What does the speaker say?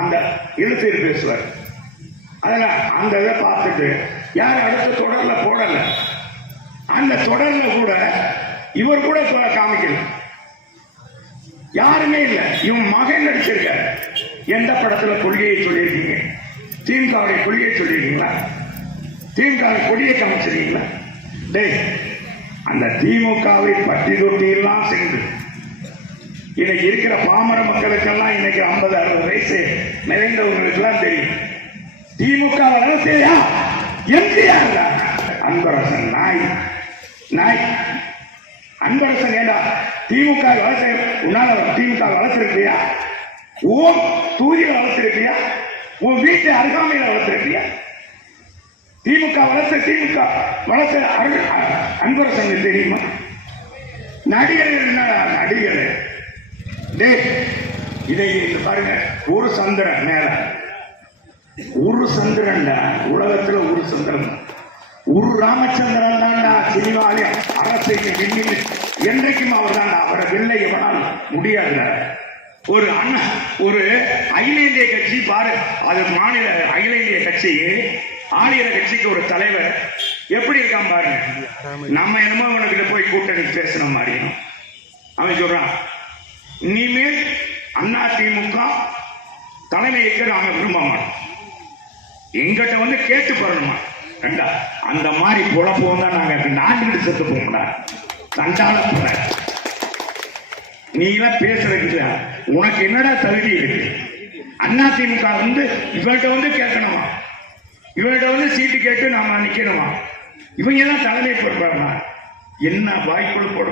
அந்த எழுத்து பேசுவார். அதில் அந்த இதை பார்த்துட்டு யார் அடுத்த தொடர்ல போடல, அந்த தொடர்ல கூட இவர் கூட காமிக்கல, யாருமே இல்லை. இவன் மகன் நடிச்சிருக்க. எந்த படத்துல கொள்கையை சொல்லியிருக்கீங்க? திமுகவுடைய கொள்கையை சொல்லியிருக்கீங்களா? திமுக கொடியை காமிச்சிருக்கீங்களா? டேய், அந்த திமுகவை பட்டி தொட்டியெல்லாம் செய்து இன்னைக்கு இருக்கிற பாமர மக்களுக்கெல்லாம் இன்னைக்கு 50-60 வயசு நிறைந்தவங்களுக்கு எல்லாம் தெரியும். திமுக வளர்ச்சியா எம்ஜிஆர் அன்பரசன் நாய் நாய் அன்பரசன் ஏண்டா திமுக வளர்ச்சி உன்னால திமுக வளர்ச்சிருக்கியா? ஓம் தூதியில் வளர்ச்சிருக்கியா? உன் வீட்டு அருகாமையில் வளர்ச்சிருக்கியா? திமுக வளர்ச்சி திமுக வளர்ச்சி அன்பரசன் தெரியுமா? நடிகர்கள் என்ன நடிகர்? இதை பாருங்க, ஒரு சந்திரன் மேல ஒரு சந்திரன் உலகத்துல ஒரு சந்திரன், ஒரு ராமச்சந்திரன் தான்டா சினிமாவில அரசியல் விண்ணில் என்றைக்கும் அவர் தான்டா. அவரை வெல்ல எவனால் முடியாது. ஒரு அண்ணன் ஒரு அகில இந்திய கட்சி பாரு, அது மாநில அகில இந்திய கட்சி ஆளுகிற கட்சிக்கு ஒரு தலைவர் எப்படி இருக்கான் பாருங்க. நம்ம என்னமோ அவனுக்கிட்ட போய் கூட்டணி பேசணும் மாதிரி அவன் சொல்றான், இனிமேல் அண்ணா திமுக தலைமையேற்க நாம விரும்ப மாட்டோம், எங்கிட்ட வந்து கேட்டு பெறணுமா? அந்த மாதிரி குழப்பம் தான் நாங்க நான்கு செத்து போகக்கூடா. சண்டால போற நீ எல்லாம் பேசுறதுக்கு உனக்கு என்னடா தகுதி இருக்கு? அண்ணா திமுக வந்து இவர்கிட்ட வந்து கேட்கணுமா? இவர்கிட்ட வந்து சீட்டு கேட்டு நாம நிக்கணுமா? இவங்க எல்லாம் தலைமை பொறுப்பாங்க. என்ன வாய்ப்புகள் போட